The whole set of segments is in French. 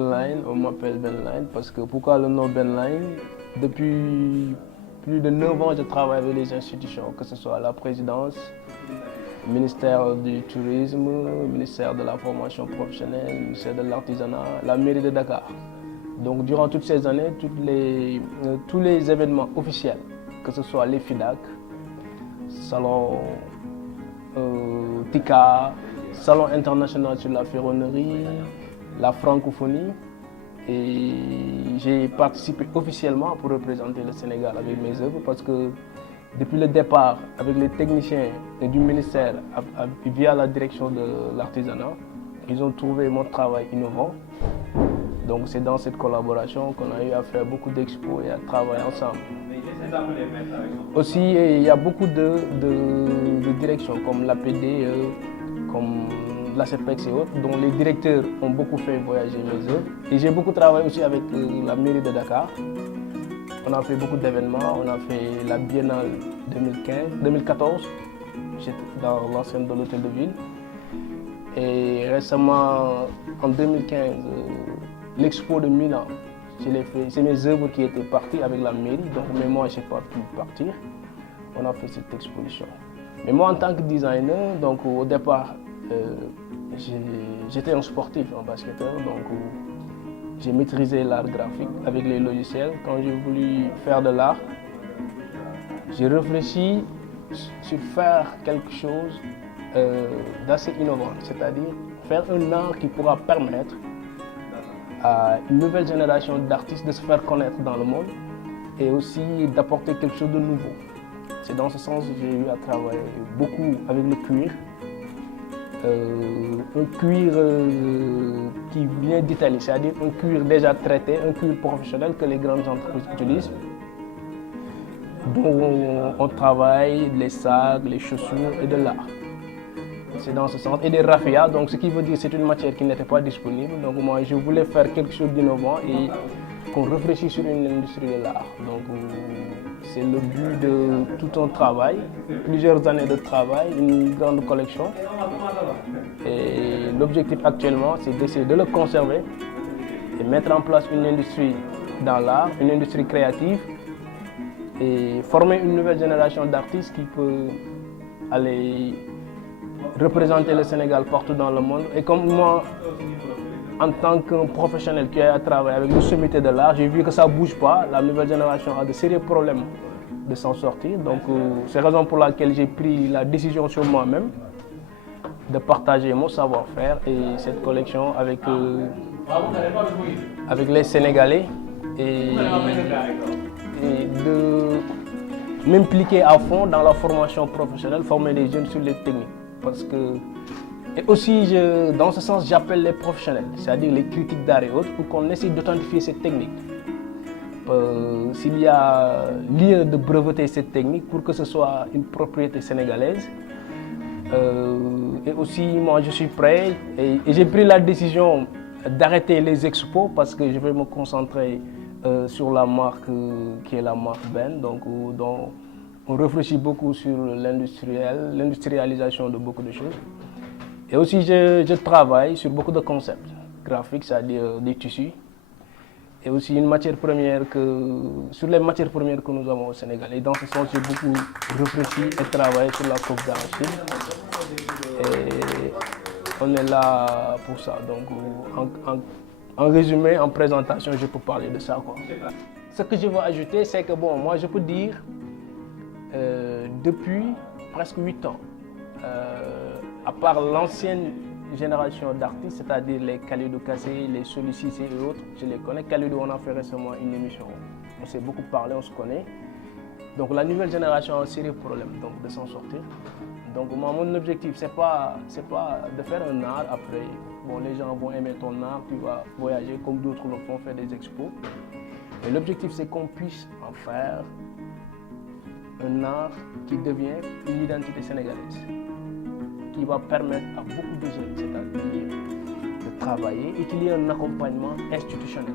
Ben Line, on m'appelle Ben Line parce que pourquoi le nom Ben Line? Depuis plus de 9 ans, je travaille avec les institutions, que ce soit la présidence, le ministère du tourisme, le ministère de la formation professionnelle, le ministère de l'artisanat, la mairie de Dakar. Donc durant toutes ces années, tous les événements officiels, que ce soit les FIDAC, salon TICA, salon international sur la ferronnerie, la francophonie, et j'ai participé officiellement pour représenter le Sénégal avec mes œuvres parce que depuis le départ, avec les techniciens du ministère, via la direction de l'artisanat, ils ont trouvé mon travail innovant. Donc c'est dans cette collaboration qu'on a eu à faire beaucoup d'expos et à travailler ensemble. Aussi, il y a beaucoup de directions comme l'APD, comme l'ACPEX et autres, dont les directeurs ont beaucoup fait voyager mes œuvres. Et j'ai beaucoup travaillé aussi avec la mairie de Dakar. On a fait beaucoup d'événements, on a fait la Biennale 2014, j'étais dans l'enceinte de l'hôtel de ville. Et récemment, en 2015, l'expo de Milan, je l'ai fait. C'est mes œuvres qui étaient parties avec la mairie, donc mais moi je n'ai pas pu partir. On a fait cette exposition. Mais moi en tant que designer, donc au départ, j'étais un sportif, un basketteur, donc j'ai maîtrisé l'art graphique avec les logiciels. Quand j'ai voulu faire de l'art, j'ai réfléchi sur faire quelque chose d'assez innovant, c'est-à-dire faire un art qui pourra permettre à une nouvelle génération d'artistes de se faire connaître dans le monde et aussi d'apporter quelque chose de nouveau. C'est dans ce sens que j'ai eu à travailler beaucoup avec le cuir. Un cuir qui vient d'Italie, c'est-à-dire un cuir déjà traité, un cuir professionnel que les grandes entreprises utilisent, dont on travaille les sacs, les chaussures et de l'art. C'est dans ce sens. Et des raffias, donc ce qui veut dire que c'est une matière qui n'était pas disponible. Donc moi je voulais faire quelque chose d'innovant et qu'on réfléchisse sur une industrie de l'art. Donc c'est le but de tout un travail, plusieurs années de travail, une grande collection. Et l'objectif actuellement, c'est d'essayer de le conserver et mettre en place une industrie dans l'art, une industrie créative et former une nouvelle génération d'artistes qui peut aller représenter le Sénégal partout dans le monde. Et comme moi, en tant que professionnel qui a travaillé avec le sommité de l'art, j'ai vu que ça ne bouge pas. La nouvelle génération a de sérieux problèmes de s'en sortir. Donc c'est la raison pour laquelle j'ai pris la décision sur moi-même de partager mon savoir-faire et cette collection avec les Sénégalais et de m'impliquer à fond dans la formation professionnelle, former les jeunes sur les techniques. Parce que, et aussi, dans ce sens, j'appelle les professionnels, c'est-à-dire les critiques d'art et autres, pour qu'on essaie d'authentifier cette technique. S'il y a lieu de breveter cette technique pour que ce soit une propriété sénégalaise. Et aussi, moi, je suis prêt et j'ai pris la décision d'arrêter les expos parce que je vais me concentrer sur la marque qui est la marque Ben. Donc, on réfléchit beaucoup sur l'industrialisation de beaucoup de choses. Et aussi, je travaille sur beaucoup de concepts graphiques, c'est-à-dire des tissus. Et aussi une matière première sur les matières premières que nous avons au Sénégal. Et dans ce sens, j'ai beaucoup réfléchi et travaillé sur la coupe d'arachide. Et on est là pour ça. Donc, en résumé, en présentation, je peux parler de ça, quoi. Ce que je veux ajouter, c'est que bon, moi, je peux dire, depuis presque 8 ans, à part l'ancienne génération d'artistes, c'est-à-dire les Khalidou Kassé, les Solicissé et autres, je les connais. Khalidou, on a fait récemment une émission, on s'est beaucoup parlé, on se connaît. Donc la nouvelle génération a un sérieux problème donc, de s'en sortir. Donc moi, mon objectif, c'est pas de faire un art après. Bon, les gens vont aimer ton art, tu vas voyager comme d'autres le font, faire des expos. Mais l'objectif, c'est qu'on puisse en faire un art qui devient une identité sénégalaise, qui va permettre à beaucoup de jeunes, c'est-à-dire de travailler et qu'il y ait un accompagnement institutionnel.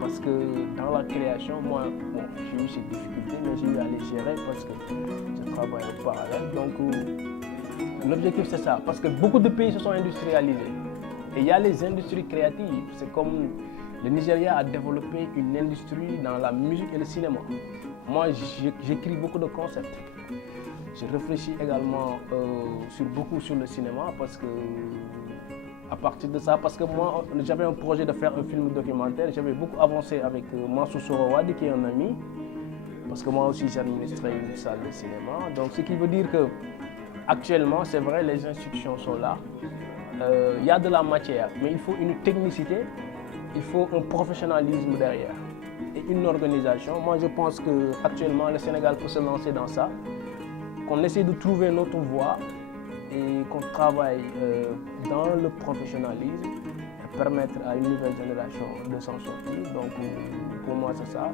Parce que dans la création, moi, bon, j'ai eu ces difficultés, mais j'ai eu à les gérer parce que je travaille au parallèle. Donc l'objectif c'est ça, parce que beaucoup de pays se sont industrialisés. Et il y a les industries créatives. C'est comme le Nigeria a développé une industrie dans la musique et le cinéma. Moi, j'écris beaucoup de concepts. Je réfléchis également beaucoup sur le cinéma parce que, à partir de ça, parce que moi, j'avais un projet de faire un film documentaire. J'avais beaucoup avancé avec Mansour Sorowadi, qui est un ami, parce que moi aussi j'administrais une salle de cinéma. Donc, ce qui veut dire que actuellement, c'est vrai, les institutions sont là. Il y a de la matière, mais il faut une technicité, il faut un professionnalisme derrière et une organisation. Moi, je pense qu'actuellement, le Sénégal peut se lancer dans ça, qu'on essaie de trouver notre voie et qu'on travaille dans le professionnalisme et permettre à une nouvelle génération de s'en sortir. Donc, pour moi, c'est ça.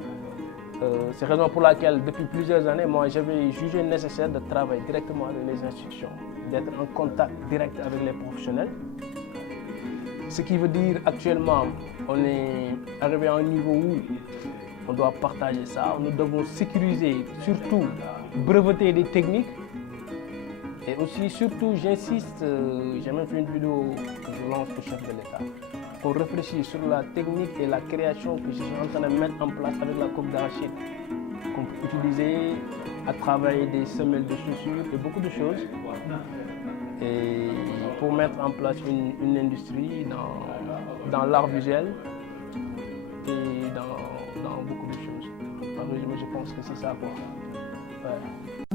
C'est la raison pour laquelle, depuis plusieurs années, moi, j'avais jugé nécessaire de travailler directement avec les institutions, d'être en contact direct avec les professionnels. Ce qui veut dire, actuellement, on est arrivé à un niveau où on doit partager ça. Nous devons sécuriser, surtout, breveter des techniques. Et aussi, surtout, j'insiste, j'ai même fait une vidéo que je lance au chef de l'État, qu'on réfléchisse sur la technique et la création que je suis en train de mettre en place avec la coque d'arachide, qu'on peut utiliser à travailler des semelles de chaussures et beaucoup de choses, et pour mettre en place une industrie dans l'art visuel et dans beaucoup de choses. Je pense que c'est ça, quoi. Ouais.